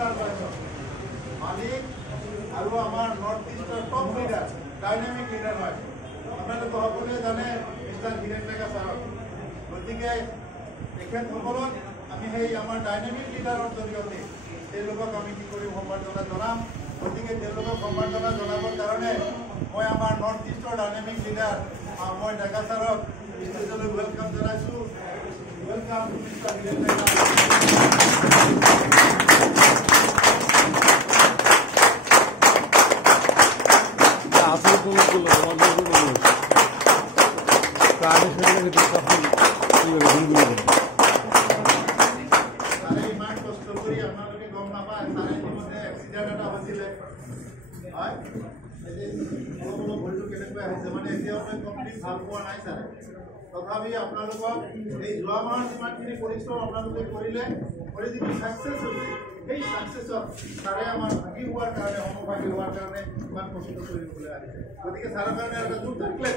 পুরস্কার পাইছেন মালিক আর আমার নর্থ ইস্টের টপ লিডার ডাইনামিক লিডার হয় আপনাদের সকলে জানে মিস্টার হিরেন ডেকা স্যার গতিকে তেখেতসকলক আমি সেই আমাৰ ডাইনামিক লিডাৰৰ জৰিয়তে তেওঁলোকক আমি কি কৰিম সম্বৰ্ধনা জনাম গতিকে তেওঁলোকক সম্বৰ্ধনা জনাবৰ কাৰণে মই আমাৰ নৰ্থ ইষ্টৰ ডাইনামিক লিডাৰ মই ডেকা ছাৰক ষ্টেজলৈ ৱেলকাম জনাইছোঁ ৱেলকাম টু মিষ্টাৰ হিৰেন ডেকা তথাপি আপোনালোকক এই যোৱা মাহৰ যিমানখিনি পৰিশ্ৰম আপোনালোকে কৰিলে কৰি যিটো ছাকচেছ হৈছে সেই ছাকচেছত ছাৰে আমাৰ ভাগি হোৱাৰ কাৰণে সমভাগী হোৱাৰ কাৰণে ইমান কষ্ট কৰিবলৈ আহিছে গতিকে ছাৰৰ কাৰণে এটা জোৰ থাকিলে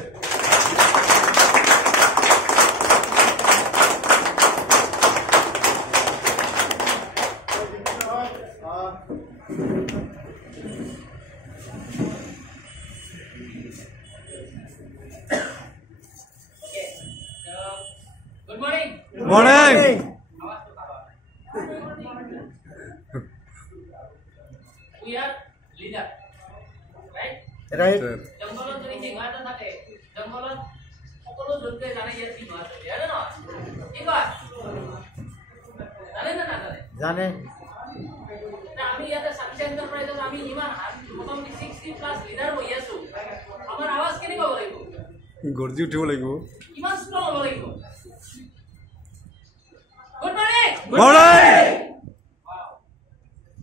Morning. We are leader, right? Right. Jangolot jodi jingata thake, jangolot সকলো জনকে জানে ইয়াত কি মাছ আছে জানে না ঠিক আছে জানে না না জানে না আমি ইয়াতে সাকসেস এন্টারপ্রাইজত আমি ইমান মোটামুটি 60 প্লাস লিডার হৈ আছো আমাৰ আৱাজ কেনে কব লাগিব গৰ্জি উঠিব লাগিব ইমান স্ট্ৰং হ'ব লাগিব Good morning. Good morning. Wow.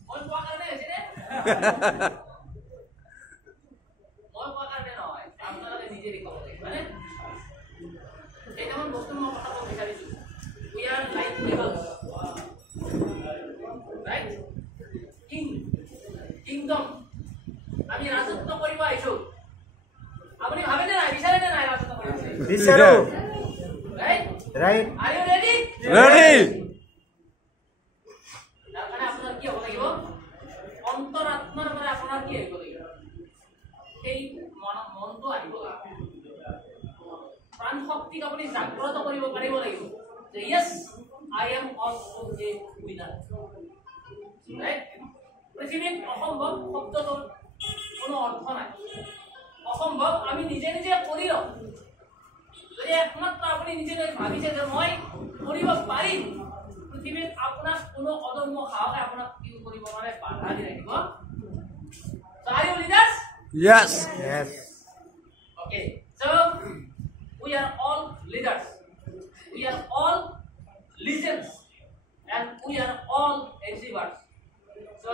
Mon poa karne hoise ne? Mon poa karne noy. Apnara nije likho mane eta mon bostu mo kotha koi bisarisu. We are like eagles. Right? Kingdom. Ami rajotto koribo aisu. Apni bhabe na bisare na rajotto koribo. Bisaro. Right? Right. Are you ready? Ready. Karena আপনার কি হবে লাগিব অন্তরাত্মার পরে আপনার কি হইব লাগিব এই মনটো আহিব প্রাণ শক্তি আপনি জাগ্রত কৰিব পাৰিব লাগিব যে yes I am also a winner right পৃথিবীত অসম্ভৱ শব্দটোৰ কোনো অৰ্থ নাই অসম্ভৱ আমি নিজে নিজে কৰিল যদি একমাত্ৰ আপুনি নিজে ভাবিছে যে মই কৰিব পাৰিম পৃথিবীত আপোনাক কোনো অদম্য সাহসে আপোনাক কি কৰিব মানে বাধা দি ৰাখিব So are you leaders? Yes. Yes. Okay. So we are all leaders. We are all legends and we are all achievers. So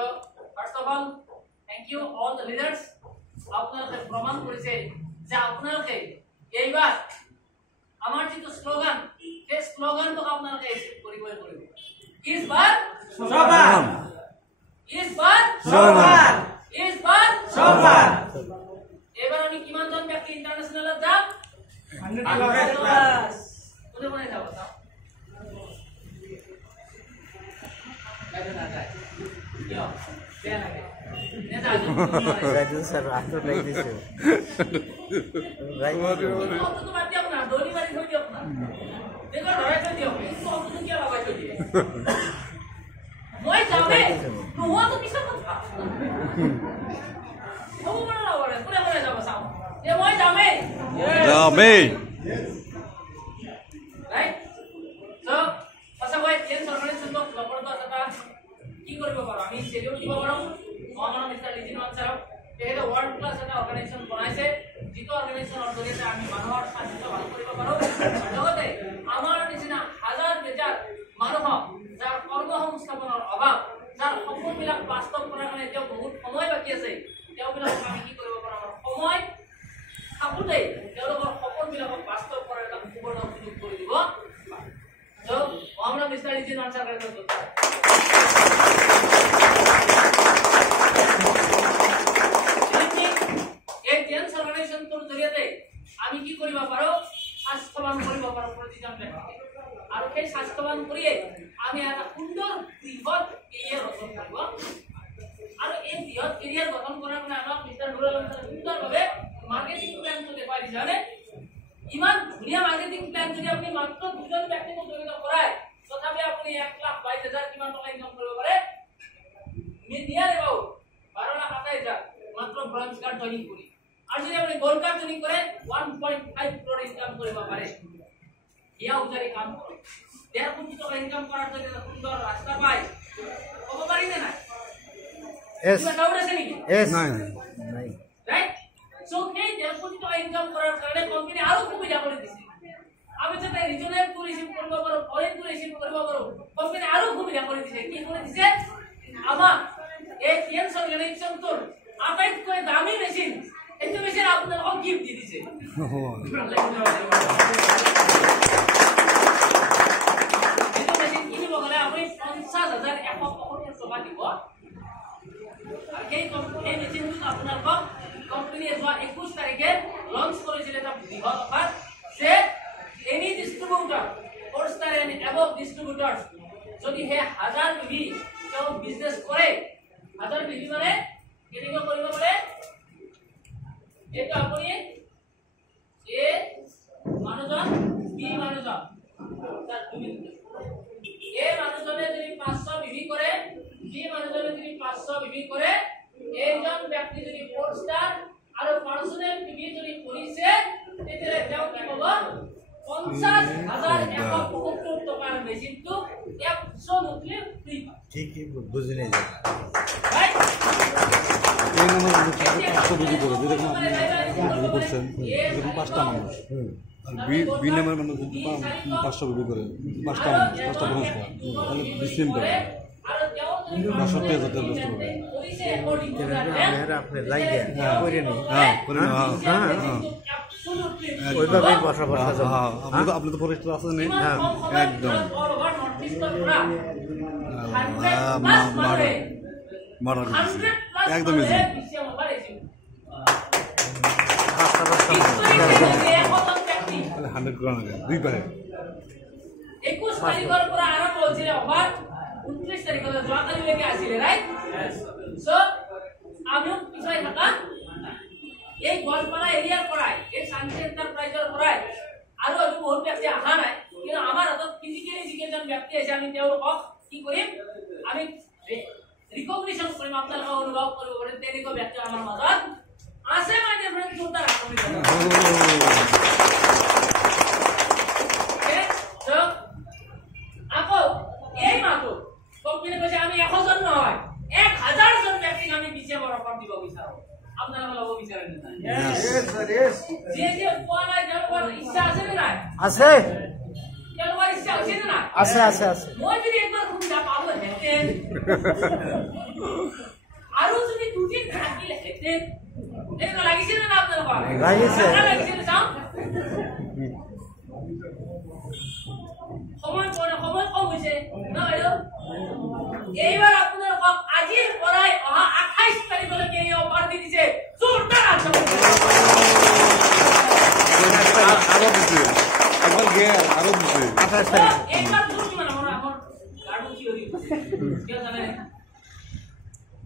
first of all, thank you all the leaders. আপনাদের প্রমাণ করেছে যে আপনাকে এইবার আমার যে স্লোগান এই slogan তো আপনাকে পরিবর্তন করবে इस बार Sobar. इस बार Sobar. इस बार Sobar. এবার আমি কিমান জন ব্যক্তি ইন্টারন্যাশনাল যাব 100 plus. কোনে কোনে যাব তাও কাজে না যায় ইয়ো দেয়া লাগে নে যাও Right, sir. After like this. Right. তো বাদ দিও না দড়ি বাড়ি হই দিও না দেখো ধরে তো দিও তো তুমি কি লাগাই তো দিও মই যাবে নোয়া তো পিছন কথা ও বড় না বড় কোনে কোনে যাব সাও এ মই যাবে Yummy. Right? So, pasaway yan sorry sundo lapor to ata ki koribo paro ami schedule dibo paro আমার মিস্টার লিজিনওয়ান স্যার এটা ওয়ার্ল্ড ক্লাস একটা অর্গানাইজেশন বানাইছে যেটো অর্গানাইজেশন অন্তর্গত আমি মানুহৰ স্বাস্থ্য ভাল কৰিব পাৰো লগতে আমাৰ নিচিনা হাজাৰ হাজাৰ মানুহ যাৰ কৰ্মসংস্থাপনৰ অভাৱ যাৰ সপোনবিলাক বাস্তৱ কৰাৰ কাৰণে এতিয়া বহুত সময় বাকি আছে তেওঁবিলাকক আমি কি কৰিব পাৰো আমাৰ সময় থাকোঁতে তেওঁলোকৰ সপোনবিলাকক বাস্তৱ কৰাৰ এটা সুবৰ্ণ সুযোগ কৰি দিব তো আমরা মিস্টার লিজিনওয়ান স্যারের কাছে আমি কি করিবা পারো স্বাস্থ্যবান করিবা পারো প্রতিজন ব্যক্তিকে আর সেই স্বাস্থ্যবান করিয়ে আমি একটা সুন্দর বৃহৎ কেৰিয়াৰ ৰচনা কৰিব জানে ইমান ধুনীয়া মাৰ্কেটিং প্ল্যান যদি আপুনি মাত্ৰ দুজন ব্যক্তিক জড়িত কৰায় তথাপি আপুনি 1,22,000 কিমান টকা ইনকাম কৰিব পাৰে নিয়াৰ এবাউট 12,27,000 মাত্ৰ ব্ৰঞ্জ কাৰ্ড জইনিং কৰি আৰু যদি আপুনি গোল্ড কাৰ্ড জইনিং কৰে 1.5 crore ইনকাম কৰিব পাৰে ইয়া উজাৰি কাম কৰে 1.5 কোটি টকা ইনকাম কৰাৰ যদি সুন্দৰ ৰাস্তা পায় হ'ব পাৰি নে নাই Yes. Yes. Right? So, hey, there could be income for a company. How could we have this? I was a regional tourism or foreign tourism company. How could we have this? Ama, a years organization tour. After a dummy machine, information after all give this. Company as well 21 তারিখে launch করেছিল এটা বৃহৎ offer যে any distributor 4 star and above distributors যদি হে 1000 বিবি কেউ business করে 1000 বিবি মানে কেনেকৈ কৰিব পাৰে এটা আপুনি এ মানুহজন বি মানুহজন তাৰ দুই এ মানুহজনে যদি 500 বিবি কৰে বি মানুহজনে যদি 500 বিবি কৰে একজন ব্যক্তি যদি 4 স্টাৰ আৰ পাৰ্সোনাল বিবি যদি কৰিছে তেতিয়ালে তেওঁ কি হ'ব 50,175 টাকাৰ মেচিনটো 100 ফ্ৰী ঠিক বুঝি নাই রাইট এই নাম্বার 500 বিবি করে যদি আপনি করছেন এরকম 5টা মানুষ আর বি নাম্বার মানে 500 বিবি করে 5টা মানুষ 5টা মানুষ তাহলে ডিসিম করে আপনি লাগিয়ে করে নি ওইভাবে বসা আপনি তো ফরেস্টার আছেন একদম মারার একদম ইজি 100 গ্রাম দুই পারে 21 তারিখের পর আরম্ভ হয়েছিল অফার 29 তারিখে জোয়াকালি লেগে আসিলে রাইট সো আমি পিছাই থাকা এই গোলপাড়া এরিয়ার পড়ায় এই শান্তি এন্টারপ্রাইজের পড়ায় আর আমি বহুত ব্যক্তি আহা নাই কিন্তু আমার হাতত ফিজিক্যালি যিকেজন ব্যক্তি আছে আমি তেওঁলোকক কি কৰিম আমি ৰিকগনিশন কৰিম আপোনালোকে অনুভৱ কৰিব পাৰে তেনেকুৱা ব্যক্তি আমাৰ মাজত আছে মানে ফ্ৰেন্ড জোৰদাৰ আপুনি আকৌ এই মাতো কোম্পানি কৈছে আমি 100 জন নহয় 1000 জন ব্যক্তিক আমি বিচে বড় অফার দিব বিচাৰো আপনারা লব বিচারেন না Yes sir, yes. যে কোয়া নাই যাওয়ার ইচ্ছা আছে না নাই আছে যাওয়ার ইচ্ছা আছে না আছে মই যদি একবার সুবিধা পাবো হেতেন আৰু যদি দুদিন থাকিলে হেতেন এটা লাগিছে না আপনাৰা লাগিছে না চাও সময় কম হৈছে না বাইদেউ এইবাৰ আপোনালোকক আজিৰ পৰাই অহা 28 তাৰিখলৈকে এই অফাৰ দি দিছে জোৰদাৰ আছে আৰো দিছে একবাৰ গেল আৰো দিছে 28 তাৰিখ এইবাৰ জোৰ কিমান আমাৰ গাড়ু কি হৈ গৈছে কিয় জানে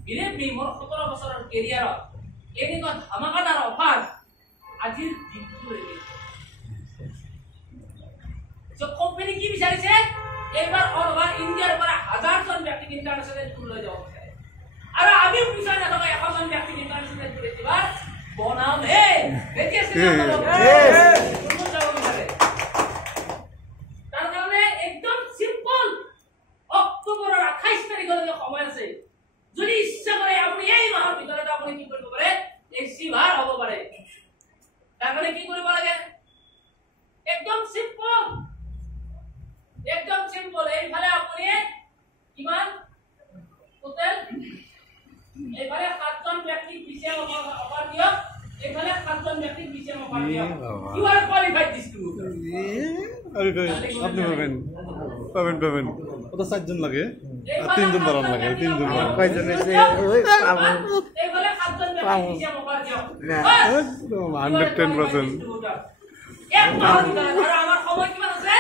বিলেবি মোৰ 17 বছৰৰ কেৰিয়াৰত এনেকুৱা ধামাকাদাৰ অফাৰ আজিৰ দিনটোলৈকে जो कंपनी की বিচাৰিছে এবাৰ অল ওভাৰ ইন্ডিয়াৰ পৰা 1000 জন ব্যক্তি ইন্টাৰনেশ্যনেল টুৰ লৈ যাব বিচাৰে আৰু আমি বিচাৰি থকা 100 জন ব্যক্তি ইন্টাৰনেশ্যনেল টুৰ এবাৰ বনাম হে এতিয়া তাৰ কাৰণে একদম সিম্পল অক্টোবৰৰ 28 তাৰিখলৈকে সময় আছে যদি ইচ্ছা কৰে আপুনি এই মাহৰ ভিতৰত আপুনি কি কৰিব পাৰে এই সিভাৰ হ'ব পাৰে তাৰ কাৰণে কি কৰিব লাগে একদম সিম্পল এইফালে আপুনি কিমান টোটাল এইফালে 7 জন ব্যক্তি বিশেষ অফাৰ দিয়ক এইফালে 7 জন ব্যক্তি বিশেষ অফাৰ দিয়ক ইউ আর কোয়ালিফাইড ডিস্ট্রিবিউটর আপনি পাবেন ওটা 4 জন লাগে আর 3 জন বাড়ানো লাগে 3 জন কয়জন আছে ওই এইফালে 7 জন ব্যক্তি বিশেষ অফার দিয়ক একদম 110% এক মাহৰ ভিতৰত আৰু আমাৰ সময় কিমান আছে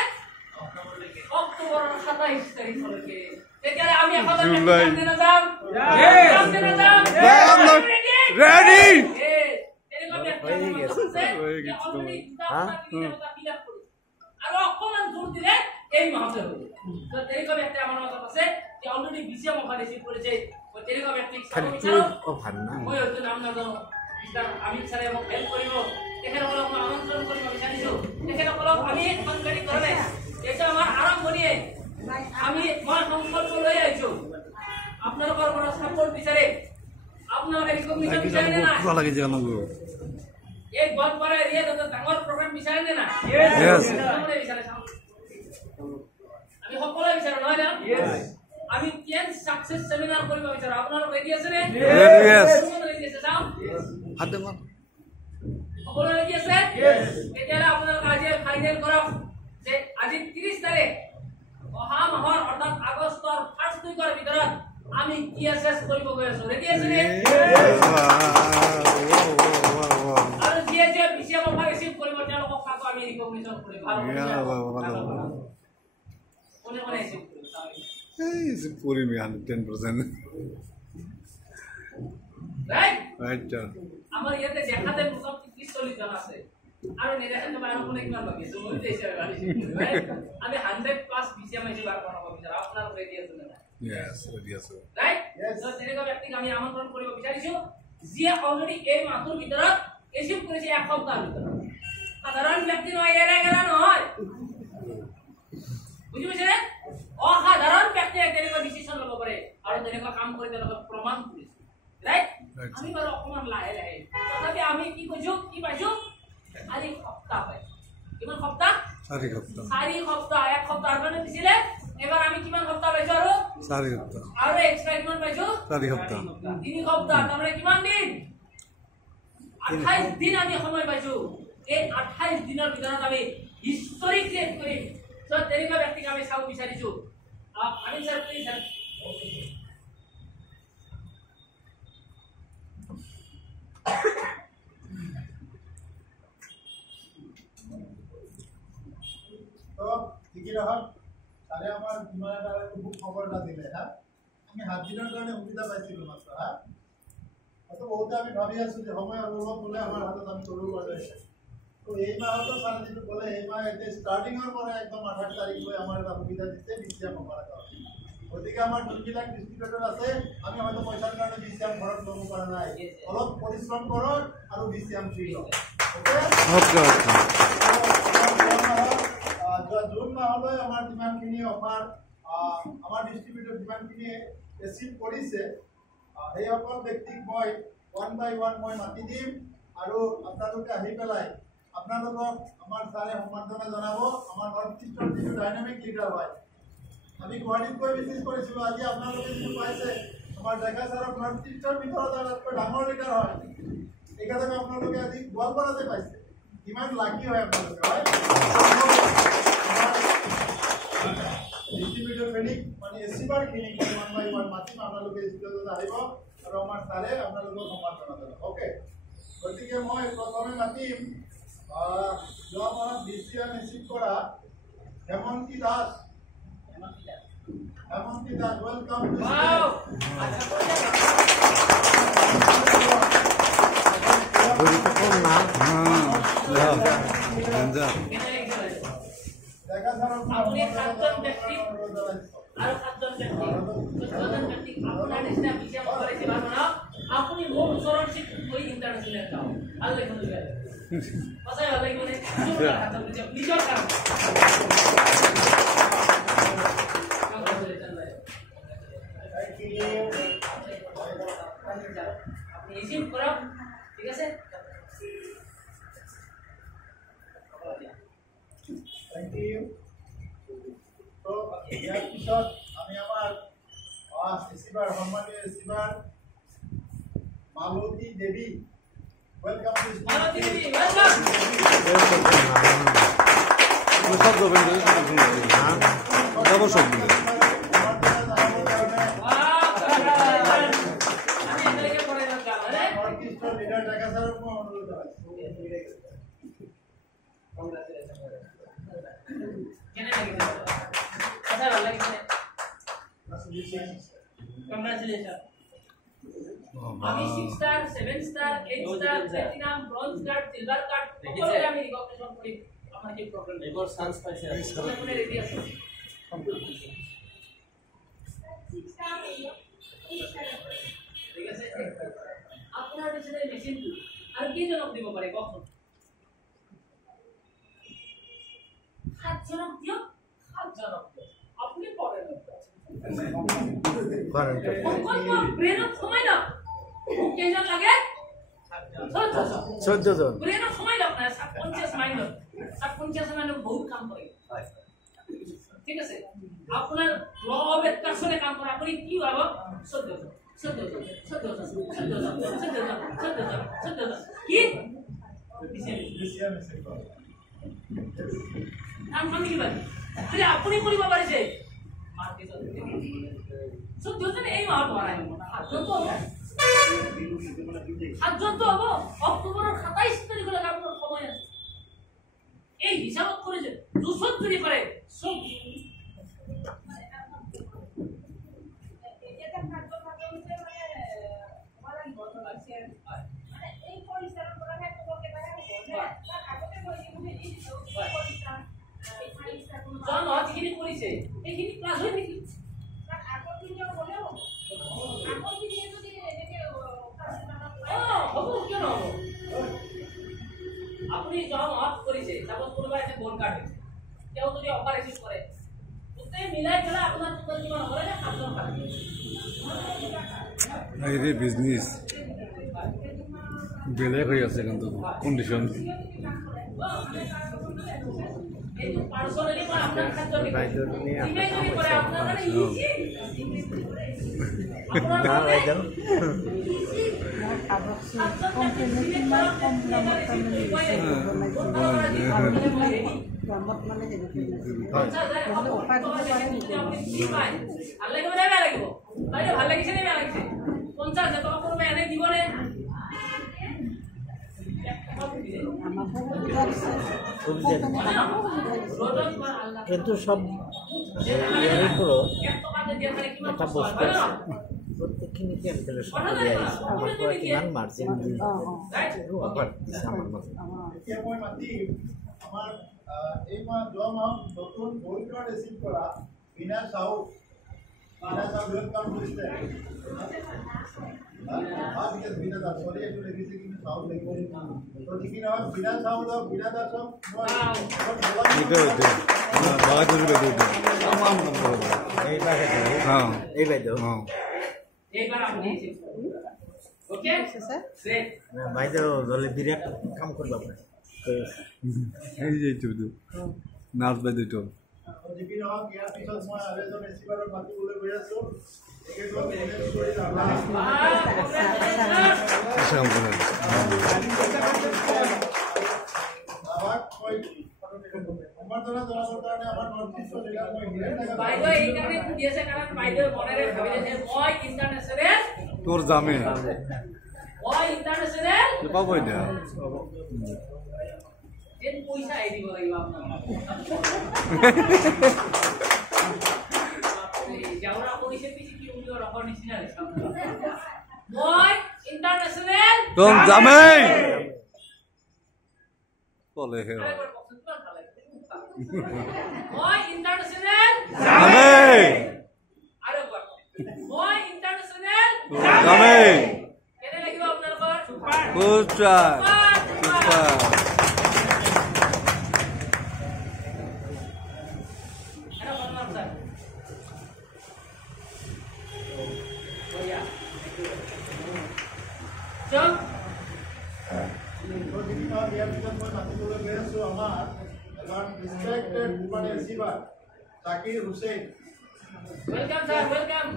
অক্টোবৰৰ 27 তাৰিখলৈকে তেতিয়ালে আমি এখন জানতে না যাম জানতে না যাম ৰেডি তেনেকুৱা ব্যক্তি আৰু অকমান জোৰ দিলে এই মাহতে হ'ব তো তেনেকুৱা ব্যক্তি আমাৰ মাজত আছে যে অলৰেডি বিচিএম অফাৰ ৰিচিভ কৰিছে তেনেকুৱা ব্যক্তিক মই হয়তো নাম নাজানো আমিত ছাৰে মোক হেল্প কৰিব তেখেতসকলক মই আমন্ত্ৰণ কৰিব বিচাৰিছোঁ তেখেতসকলক আমি সাংবাদিক কাৰণে এইটো আমাৰ আৰম্ভণিয়ে আমি মই সংকল্প লৈ আহিছোঁ আপোনালোকৰ পৰা ছাপোৰ্ট বিচাৰে আপোনালোকে ৰিকগনিশ্যন বিচাৰে নে নাই এই গোৱালপাৰা এৰিয়াত এটা ডাঙৰ প্ৰগ্ৰাম বিচাৰে নে নাই বিচাৰে আমি সকলোৱে বিচাৰো নহয় না আমি কেন সাকসেস সেমিনাৰ কৰিব বিচাৰো আপোনালোক ৰেডি আছে নে ৰেডি আছে চাও সকলোৱে ৰেডি আছে তেতিয়াহ'লে আপোনালোক আজি ফাইনেল কৰক যে আজি 30 তাৰিখ অহা মাহৰ অৰ্থাৎ আগষ্টৰ ফাৰ্ষ্ট উইকৰ ভিতৰত আমি কি এসএস কৰিব গৈ আছো ৰেডি আছে নে আৰু যে বিচিএম অফাৰ ৰিচিভ কৰিব তেওঁলোকক কাকো আমি ৰিকগনিশ্যন কৰিম ভাল কোনে কোনে ৰিচিভ কৰিব Puri me 110%. Right? Right, John. আমার ইয়াতে দেখাতে সব 30 জন আছে আর নেদেখাতে বাইরে কোনে কিমান বাকি আছে মই দেইছে আমি 100 প্লাস বিসিএম আইছে বার বানাবো বিচার আপনারা রেডি আছেন না Yes, ready আছে রাইট তো তেনেকা ব্যক্তিক আমি আমন্ত্রণ কৰিব বিচাৰিছো যিয়ে অলৰেডি এই মাহৰ ভিতৰত এচিভ কৰিছে এক সপ্তাহৰ ভিতৰত সাধাৰণ ব্যক্তি নহয় এৰা গেলা নহয় বুজি পাইছে অসাধাৰণ ব্যক্তিয়ে তেনেকুৱা ডিসিশন ল'ব পাৰে আৰু তেনেকুৱা কাম কৰি তেওঁলোকে প্ৰমাণ কৰিছে ৰাইট আমি বাৰু অকমান লাহে লাহে তথাপি আমি কি কৈছো কি পাইছো 4 সপ্তাহ পাই কিমান সপ্তাহ 4 সপ্তাহ 4 সপ্তাহ এক সপ্তাহ মানে দিছিলে এবাৰ আমি কিমান সপ্তাহ পাইছো আৰু 4 সপ্তাহ আৰু এক্সট্ৰা কিমান পাইছো 4 সপ্তাহ 3 সপ্তাহ তাৰমানে কিমান দিন 28 দিন আমি সময় পাইছো এই 28 দিনৰ ভিতৰত আমি হিষ্টৰী ক্ৰিয়েট কৰিম তো তেনেকুৱা ব্যক্তিক আমি চাব বিচাৰিছো আমি স্যার প্লিজ স্যার তো ঠিকই রহক তাহলে আমার বিমানটা খুব খবরটা দিলে হ্যাঁ আমি 7 দিনের কারণে সুবিধা পাইছিলাম মাত্র হ্যাঁ তো বহুত আমি ভাবি আছো যে সময় অনুভব বলে আমার হাতত আমি করব পারে তো এই মাহতো স্যার যেটা বলে এই মাহ এতে স্টার্টিং এর পরে একদম 28 তারিখ হয়ে আমার একটা সুবিধা দিতে বিসিএম করা ওদিকে আমার দুইটা ডিস্ট্রিবিউটর আছে আমি হয়তো পয়সার কারণে বিসিএম খরচ করব পারে নাই অলপ পরিশ্রম করো আর বিসিএম ফ্রি হও ওকে ওকে জুন মাহলৈ আমাৰ যিমানখিনি অফাৰ আমাৰ ডিস্ট্ৰিবিউটৰ যিমানখিনি ৰিচিভ কৰিছে সেইসকল ব্যক্তিক মই 1 বাই 1 মই মাতি দিম আৰু আপোনালোকে আহি পেলাই আপোনালোকক আমাৰ ছাৰে সম্বৰ্ধনা জনাব আমাৰ নৰ্থ ইষ্টৰ যিটো ডাইনামিক লিডাৰ হয় আমি গুৱাহাটীত গৈ ভিজিট কৰিছিলোঁ আজি আপোনালোকে যিটো পাইছে আমাৰ ডেকা ছাৰক নৰ্থ ইষ্টৰ ভিতৰত আটাইতকৈ ডাঙৰ লিডাৰ হয় এইকাৰণে আপোনালোকে আজি গোৱালপাৰাতে পাইছে কিমান লাকি হয় আপোনালোকে হয় ডিস্ট্ৰিবিউটৰ ফেনিক মানে এসিবাৰ ক্লিনিক 1 বাই 1 মাতি আপোনালোকে স্টুডিওত আহিব আৰু আমাৰ ছাৰে আপোনালোকক সম্বৰ্ধনা জনাব ওকে গতিকে মই প্ৰথমে মাতিম যোৱা মাহত বিসিএম ৰিচিভ কৰা Hemanti Das welcome to wow দেখা স্যার আপনি সাতজন ব্যক্তি আর সাতজন ব্যক্তি সাতজন ব্যক্তি আপনার নিশ্চয় বিসিএম করেছে বারবার আপনি মোট সরলশিপ ওই ইন্টারন্যাশনাল দাও আল্লাহ কোন দিবে কথা আল্লাহ কোনে জোর হাত দিতে নিজের কাম আপনি রিসিভ করো ঠিক আছে থ্যাংক ইউ তো ইয়াৰ পিছত আমি আমাৰ ৰিচিভাৰ সন্মানীয় receiver Malati Devi welcome to Malati Devi welcome সব দেবেন সব দিলে লিডার ঢাকা স্যারের অনুরোধ Congratulations. আমি 6 star 7 star 8 star platinum bronze card silver card সকলে আমি রিকগনিশন করি আপনার যে প্রবলেম এবার চান্স পাইছে আপনি রেডি আছেন ঠিক আছে আপনার পিছনে মেশিন আর কি জনক দিব পারে কখন হাত জনক দিও হাত জনক আপনি পড়েন ব্রেন সময় না কেজন লাগে 14 জন ব্রেন সময় লাগ না সাবকনশিয়াস মাইন্ড বহুত কাম করে ঠিক আছে আপনার ল অফ অ্যাট্রাকশনে কাম করে আপনি কি ভাবো 14 কি আমি কি বলি আরে আপনি করিবা পারিছে মারতে চলে 14 জন এই মার মারাই হাতজন তো হবো অক্টোবরের 27 তারিখ হলে আপনার সময় আছে এই হিসাব করে যে 200 তৈরি করে সব জন অতিখিনি করিছে এইখিনি ক্লাস হয় নাকি আগৰ দিনে হলেও আগৰ দিনে যদি এনেকে হ'ব কিয় নহব আপুনি জন অফ কৰিছে তাপত কোনোবা এনে বল কাটে কেউ যদি অফাৰ ৰিচিভ কৰে উতে মিলাই গলা আপোনাৰ তো কিমান হলে না আপনার কাটে এই রে বিজনেস বেলেগ হৈ আছে কিন্তু কন্ডিশন এই তো পার্সোনালি মই আপনার খাদ্য দিই ইমেজ যদি করে আপনার মানে ইজি না ভাইজান ভাল লাগিছে নে বেয়া লাগিছে 50 টকা করবে এনে দিবনে কিন্তু সব ইয়ার উপরও একটা বস্তু আছে প্রত্যেকখিনি ক্যালকুলেশন করে আইছে আমার পরে কিমান মার্জিন আবার দিছে আমার মতে মই মাতি আমার এই মাহ যোৱা মাহ নতুন গোল্ড কার্ড রিসিভ করা বিনা সাউ ওয়েলকাম করতে आज के बिना दा सॉरी একটু লিখেছি কিন্তু সাউন্ড লিখবো তো দেখি না বিনা সাউন্ড দাও বিনা দা সব এটা এটা বাহাদুর বেদে तमाम নম্বর এই লাগে হ্যাঁ এই বাইদো হ্যাঁ এইবার আপনি ওকে স্যার সেট বাইদো দলে বিরাট কাম করবা আপনি এই যে তো নাচ বেদে তো দেখি না ইয়াৰ পিছত মই আৰু এজন এচিবাৰৰ মাতিবলৈ গৈ আছো একেটো মেনেজ কৰি যাবা সম্পূৰ্ণ আবাক কই আমাৰ দ্বাৰা জনাবৰ কাৰণে আমাৰ নৰ্থ ইষ্ট জিলাৰ মই হিৰেন টাকা বাইদো এই কারণে দিয়েছে কারণ বাইদো মনেরে ভাবিলে মই ইন্টারন্যাশনাল তোর জামে মই ইন্টারন্যাশনাল পাবো এটা এর পয়সা আই দিব লাগিব আপনার যাওরা কইছে পিছি কি উনি রকম নিছিনা মই ইন্টারন্যাশনাল তোর জামে বলে হে মই ইন্টারন্যাশনাল জামে আরে মই ইন্টারন্যাশনাল জামে কেনে লাগিব আপনার ঘর কুচা কুচা Zakir Hussain. Welcome sir, welcome.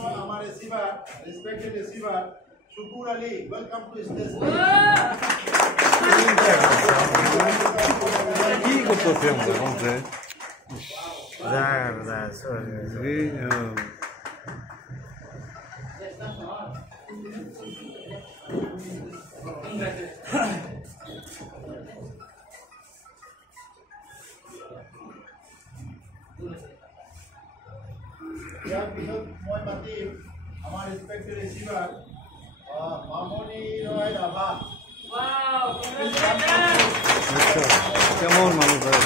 Our receiver, respected receiver, Shukur Ali, welcome to stage. কি করতেছে আমরা কোনতে যা সরি ইয়াৰ পিছত মই মাতিম আমাৰ ৰেসপেক্টেড ৰিচিভাৰ মামনি ৰয় ৰাভা। কেমন মানুষ হয়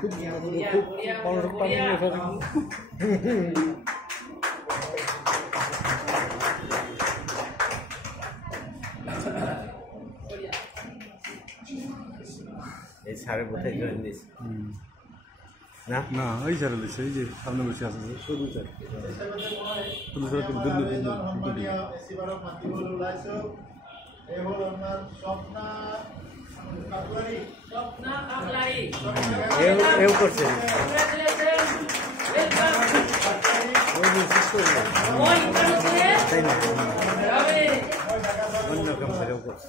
খুব এই সাড়ে বোধহয় জয়েন দিয়েছে না না এই স্যার দিচ্ছে এই যে সামনে বসে আছে শুধু স্যার শুধু স্যার ৰিচিভাৰক মাতিবলৈ ওলাইছো। এই হ'ল আপোনাৰ স্বপ্না কাকলাৰী। এও করছে তাই না অন্য কাম করেও করছে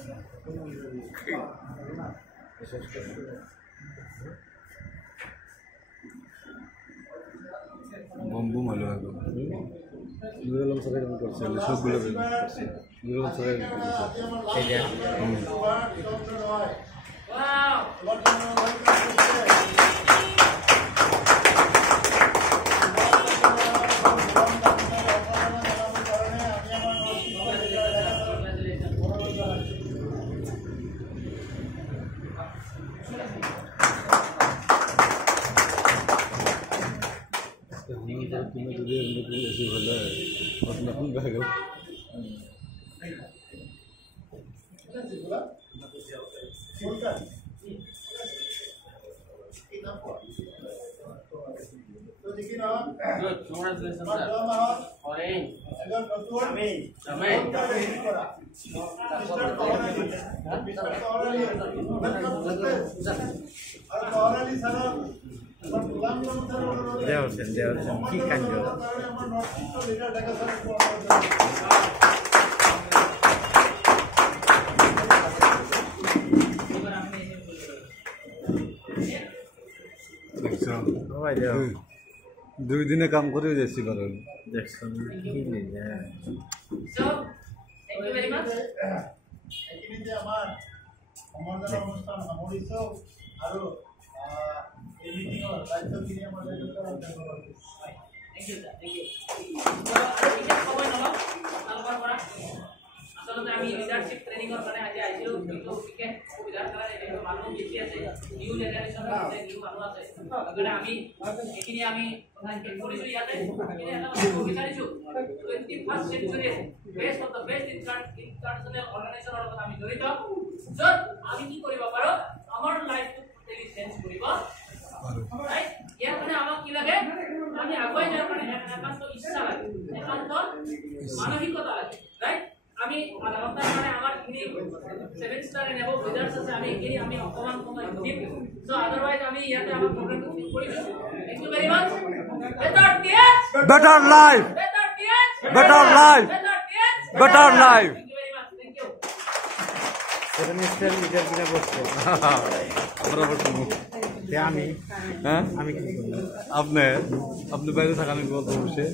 বম্বু ভালো হবে নুরুল স্যার এরকম করছে সবগুলো নুরুল স্যার এই যে তুমি যদি এসে ভালো নতুন ব্যাগ দেওয়াছেন কি কাণ্ড দুই দিনে কাম করে যাচ্ছি পারেন দেখছেন কি এইখিনি যে আমাৰ সমাজৰ অনুষ্ঠান সামৰিছো আৰু এই মিটিঙৰ দায়িত্বখিনি আমাৰ আচলতে আমি লিডাৰশ্বিপ ট্ৰেইনিঙৰ কাৰণে আজি আহিছিলোঁ কিন্তু বিশেষ সুবিধাৰ কাৰণে মানুহ বেছি আছে নিউ জেনেৰেশ্যনৰ আছে নিউ মানুহ আছে সেইকাৰণে আমি এইখিনি আমি কৰিছোঁ ইয়াতে বিচাৰিছোঁ 21st century best of the best international অৰ্গেনাইজেশ্যনৰ লগত আমি জড়িত য'ত আমি কি কৰিব পাৰোঁ আমাৰ লাইফটো টোটেলি চেঞ্জ কৰিব ৰাইট ইয়াৰ কাৰণে আমাক কি লাগে আমি আগুৱাই যোৱাৰ কাৰণে একান্ত ইচ্ছা লাগে একান্ত মানসিকতা লাগে ৰাইট আমি আধা ঘণ্টাৰ কাৰণে আমাৰ খিনি 7 ষ্টাৰ এণ্ড এবভ ৰিজাল্টছ আছে আমি এইখিনি আমি অকমান সময় দিম সো আদাৰৱাইজ আমি ইয়াতে আমাৰ প্ৰগ্ৰামটো ঠিক কৰিছোঁ thank you very much better life better life better life thank you very much thank you 7 star leader কিনা বসছে আমরা বসবো আমি হ্যাঁ আমি কি করব আপনি বাইরে থাকা আমি বলতে বসে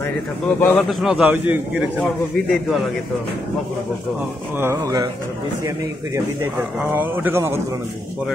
বাইরে থাকবো তো বাবাটা শোনা যাও যে কি রেখেছেন বিদায় দেওয়া লাগে তো অপূর্ব ওকে বেশি আমি করিয়া বিদায় দেবো ওটা কাম আগত করে নাকি পরে